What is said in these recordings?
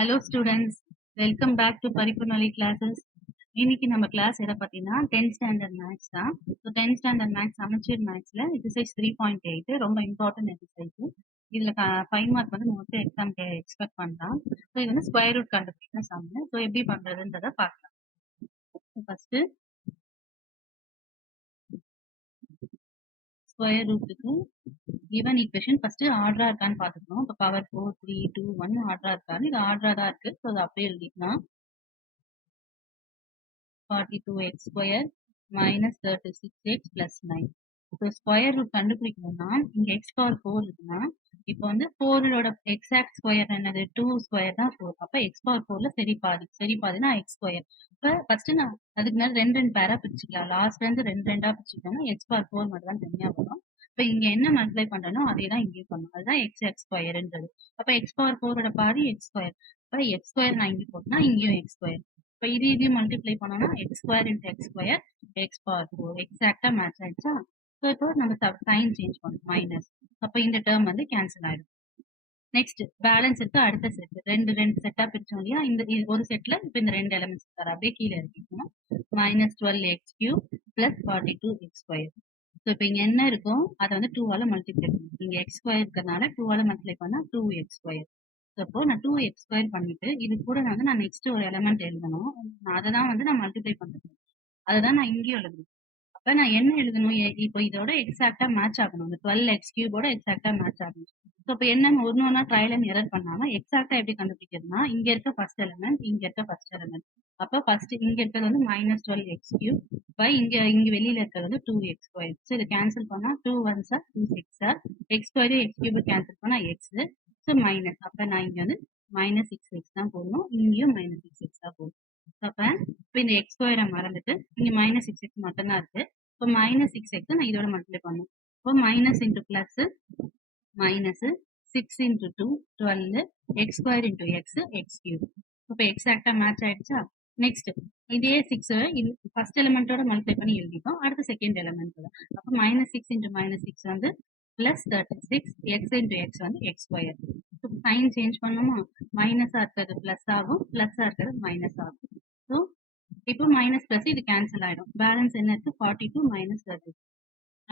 Hello students, welcome back to பரிப்புநொலி classes. இன்னைக்கு நம்ம கிளாஸ் எதை பார்த்தீங்கன்னா 10th ஸ்டாண்டர்ட் மேக்ஸ் தான். ஸோ 10th ஸ்டாண்டர்ட் மேக்ஸ் சமச்சீர் மேக்ஸ்ல எக்ஸசைஸ் 3.8 ரொம்ப இம்பார்ட்டன்ட் எக்ஸசைஸ். இதுல 5 மார்க் வந்து மோஸ்ட்லி எக்ஸாம் எக்ஸ்பெக்ட் பண்ணலாம். ஸோ இது வந்து ஸ்கொயர் ரூட் கண்டுபிடிக்கிற சம். ஸோ எப்படி பண்றதுன்றதை பார்க்கலாம். ஃபர்ஸ்ட் ஸ்கொயர் ரூட்டுக்கு given ஈக்குவேஷன் ஃபர்ஸ்ட் ஆர்டரா இருக்கான்னு பார்த்துக்கணும். இப்போ பவர் 4 3 2 1 ஆர்டரா இருக்கான்னு, இது ஆர்டரா தான் இருக்கு. ஸோ அதை அப்படியே எழுதிக்கலாம். 42x square minus 36x plus 9. இப்போ ஸ்கொயர் ரூட் கண்டுபிடிக்கணும்னா இங்க எக்ஸ் பவர் 4 இருக்குன்னா இப்போ வந்து 4 எக்ஸாக்ட் ஸ்கொயர் என்னது 2 ஸ்கொயர் தான் 4. அப்ப எக்ஸ் பவர் 4ல சரி பாதினா எக்ஸ் ஸ்கொயர். இப்ப ஃபர்ஸ்ட் நான் அதுக்கு மேல ரெண்டு பேரா பிரிச்சுக்கலாம். லாஸ்ட்ல இருந்து ரெண்டா பிரிச்சுட்டோம்னா எக்ஸ் பவர் 4 மட்டும் தான் தனியா வரும். இப்ப இங்க என்ன மல்டிப்ளை பண்றனோ அதே தான் இங்கேயும் பண்ணணும். அதுதான் எக்ஸ் ஸ்கொயர்ன்றது. அப்ப எக்ஸ் பவர் 4 பாதி எக்ஸ் ஸ்கொயர். அப்ப எக்ஸ் ஸ்கொயர் நான் இங்கே போட்டேன்னா இங்கேயும் எக்ஸ் ஸ்கொயர். இப்போ இதையும் மல்டிப்ளை பண்ணோம்னா X square into X square X power 4 எக்ஸாக்டா மேட்ச் ஆயிடுச்சா. ஸோ இப்போ நம்ம சைன் சேஞ்ச் பண்ணணும் மைனஸ். அப்போ இந்த டேர்ம் வந்து கேன்சல் ஆயிடும். நெக்ஸ்ட் பேலன்ஸ் இருக்கு அடுத்த செட். ரெண்டு செட்டா பிரிச்சோம் இல்லையா, இந்த ஒரு செட்ல இப்போ இந்த ரெண்டு எலிமெண்ட்ஸ் தர அப்படியே கீழே இருக்கணும். Minus 12x cube plus 42x square. So இப்போ இங்க என்ன இருக்கும் அதை வந்து 2ஆல மல்டிப்ளை பண்ணணும். இங்க எக்ஸ் ஸ்கொயர் இருக்கிறதுனால 2ஆல மல்டிப்ளை பண்ணா 2x ஸ்கொயர். அப்போ நான் 2x ஸ்கொயர் பண்ணிட்டு இது கூட வந்து நான் நெக்ஸ்ட் ஒரு எலிமெண்ட் எழுதணும். அதை தான் வந்து நான் மல்டிப்ளை பண்றேன். அதை தான் நான் இங்கேயும் எழுதணும். அப்ப நான் என்ன எழுதணும், இப்போ இதோட எக்ஸாக்டா மேட்ச் ஆகணும். இந்த 12x கியூபோட எக்ஸாக்டா மேட்ச் ஆகணும். ஸோ இப்போ என்ன ஒன்னா ட்ரையல் அண்ட் எரர் பண்ணாம எக்ஸாக்டா எப்படி கண்டுபிடிக்கிறதுனா இங்க இருக்க ஃபர்ஸ்ட் எலிமெண்ட் இங்க இருக்க ஃபர்ஸ்ட் எலிமெண்ட். அப்போ ஃபர்ஸ்ட் இங்க இருக்கிறது வந்து மைனஸ் 12x கியூப் பை இங்க வெளியில இருக்கிறது வந்து 2x ஸ்கொயர். ஸோ இதை கேன்சல் பண்ணா 2 1s 2 6 X square X cube cancel பண்ணா எக்ஸ். So minus. அப்ப நான் இங்க வந்து மைனஸ் 6x தான் போடணும், இங்கேயும் மைனஸ் 6x தான் போடணும். அப்ப இப்போ இந்த எக்ஸ் ஸ்கொயரை மறந்துட்டு இங்க மைனஸ் 6x மட்டும் தான் இருக்கு. இப்போ மைனஸ் 6x நான் இதோட மல்டிப்ளை பண்ணும். இப்போ minus into plus minus 6 into 2 12 X square into X X cube. இப்போ எக்ஸாக்டா மேட்ச் ஆயிடுச்சா. நெக்ஸ்ட் இதே 6 இது ஃபர்ஸ்ட் எலிமெண்டோட மல்டிப்ளை பண்ணி எழுதிட்டோம். அடுத்த செகண்ட் எலிமெண்டோட அப்போ மைனஸ் 6 இன்டூ மைனஸ் 6 வந்து பிளஸ் 36 எக்ஸ் இன்டூ எக்ஸ் வந்து எக்ஸ் ஸ்கொயர். சைன் சேஞ்ச் பண்ணுமா, மைனஸா இருக்கிறது பிளஸ் ஆகும், பிளஸ்ஸா இருக்கிறது மைனஸ் ஆகும். ஸோ இப்போ மைனஸ் பிளஸ் இது கேன்சல் ஆயிடும். பேலன்ஸ் என்ன இருக்கு 42 மைனஸ் 36.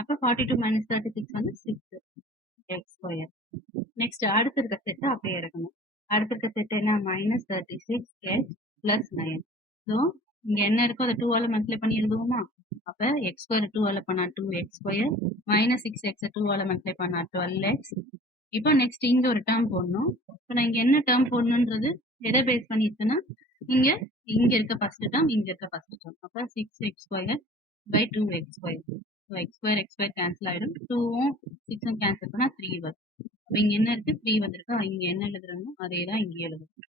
அப்போ 42 மைனஸ் 36 வந்து 6 எக்ஸ் ஸ்கொயர். நெக்ஸ்ட் அடுத்து இருக்க செட்டை அப்படியே எடுக்கணும். அடுத்து இருக்க செட் என்ன மைனஸ் 36 எக்ஸ் பிளஸ் 9. ஸோ இங்க என்ன இருக்கோ அதை 2ஆல மல்டிப்ளை பண்ணி எழுதுவோமா. அப்ப எக்ஸ் ஸ்கொயர் 2ஆல பண்ணா 2x square minus 6x 2ஆல multiply பண்ணா 12x. இப்போ நெக்ஸ்ட் இங்க ஒரு டேர்ம் போடணும். இப்போ நான் இங்க என்ன டேர்ம் போடணுன்றது எதை பேஸ் பண்ணிருக்குன்னா இங்க இங்க இருக்க ஃபர்ஸ்ட் டேர்ம் இங்க இருக்க ஃபர்ஸ்ட் டேர்ம். அப்ப 6x square by 2x square. So x square cancel ஆயிடும். 2ம் 6ம் கேன்சல் பண்ணா 3 வரும். அப்ப இங்க என்ன இருக்கு 3 வந்திருக்கு. இங்க என்ன எழுதுறோமோ அதே தான் இங்கே எழுதணும்.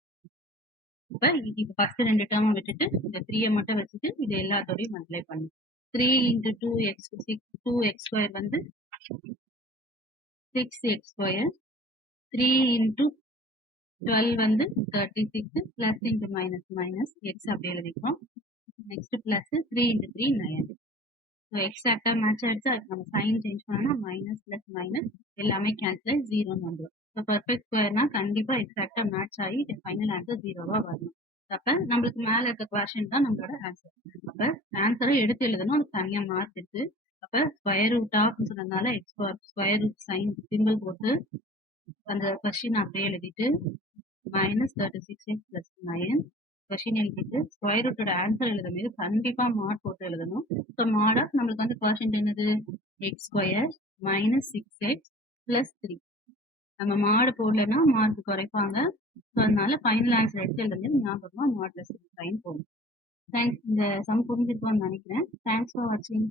இப்ப இப்போ ஃபர்ஸ்ட் ரெண்டு டேர்ம் விட்டுட்டு இந்த 3 மட்டும் வச்சுட்டு இது எல்லாத்தோடையும் மல்டிப்ளை பண்ணு. 3 இன்டூ 2x 2x ஸ்கொயர் வந்து 6x ஸ்கொயர். 3 இன்டூ 12 வந்து 36 plus into minus minus x அப்படி எழுதிப்போம். Next plus 3 into 3 9. ஸோ எக்ஸாக்டா மேட்ச் ஆயிடுச்சு. அதுக்கு நம்ம சைன் சேஞ்ச் பண்ணோம்னா மைனஸ் பிளஸ் மைனஸ் எல்லாமே கேன்சல் ஆகி 0ன்னு வந்துடும். ஸோ பர்ஃபெக்ட் ஸ்கொயர்னா கண்டிப்பா எக்ஸாக்டா மேட்ச் ஆகி ஃபைனல் ஆன்சர் 0வா வரணும். அப்ப நம்மளுக்கு மேல இருக்க கொஸ்டின் தான் நம்மளோட ஆன்சர். அப்ப ஆன்சரை எடுத்து எழுதணும், அதுக்கு தனியா மார்க் இருக்கு. அப்ப ஸ்கொயர் ரூட் ஆஃப் சொன்னதுனால x square root sign simple போட்டு அந்த கொஸ்டின் அப்படியே எழுதிட்டு மைனஸ் 36x பிளஸ் 9 கொஸ்டின் எழுதிட்டு ஸ்கொயர் ரூட்டோட ஆன்சர் எழுதும் போது கண்டிப்பா மார்க் போட்டு எழுதணும். ஸோ மாட் ஆஃப் நம்மளுக்கு வந்து கொஸ்டின் என்னது X square minus 6x plus 3. நம்ம மாடு போடலன்னா மார்க் குறைப்பாங்க. ஸோ அதனால ஃபைனல் ஆன்சர் எடுத்து எழுதும்போது ஞாபகமா மாட் பிளஸ் சைன் போடணும். தேங்க்ஸ். இந்த சம் புரிஞ்சிருக்கோம்னு நினைக்கிறேன். தேங்க்ஸ் ஃபார் வாட்சிங்.